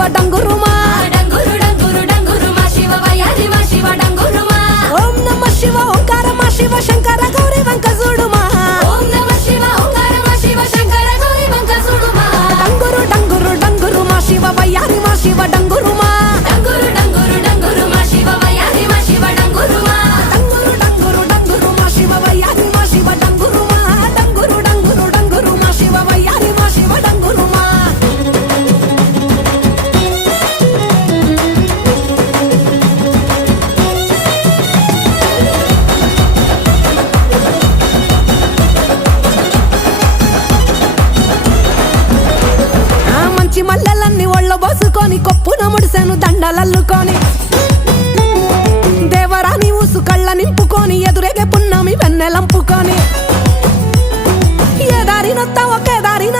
శివ డంగురుమా డంగురు డంగురు డంగురు మా శివ వయ్యారి మా శివ డంగురుమా ఓం నమ శివ ఓంకార మా శివ శంకర గౌరీ వంక చూడుమా ఓం నమ శివ ఓంకార మా శివ శంకర గౌరీ వంక చూడుమా డంగురు డంగురు డంగురు మా శివ వయ్యారి మా శివ డంగురుమా డంగురు డంగురు డంగురు మా శివ వయ్యారి మా శివ డంగురుమా డంగురు డంగురు డంగురు మా శివ వయ్యారి మా శివ డంగురుమా డంగురు డంగురు డంగురు మా శివ వయ్యారి మా శివ డంగురుమా ఆ మంచి మల్లెలన్నీ ఒళ్ళ బోసుకొని కొప్పున ముడిసెను దండలల్లుకొని దేవరాని ఊసు కళ్ళ నింపుకొని ఎదురేగే పున్నమి వెన్నెలంపుకొని ఏ దారినొత్తా ఒకే దారిన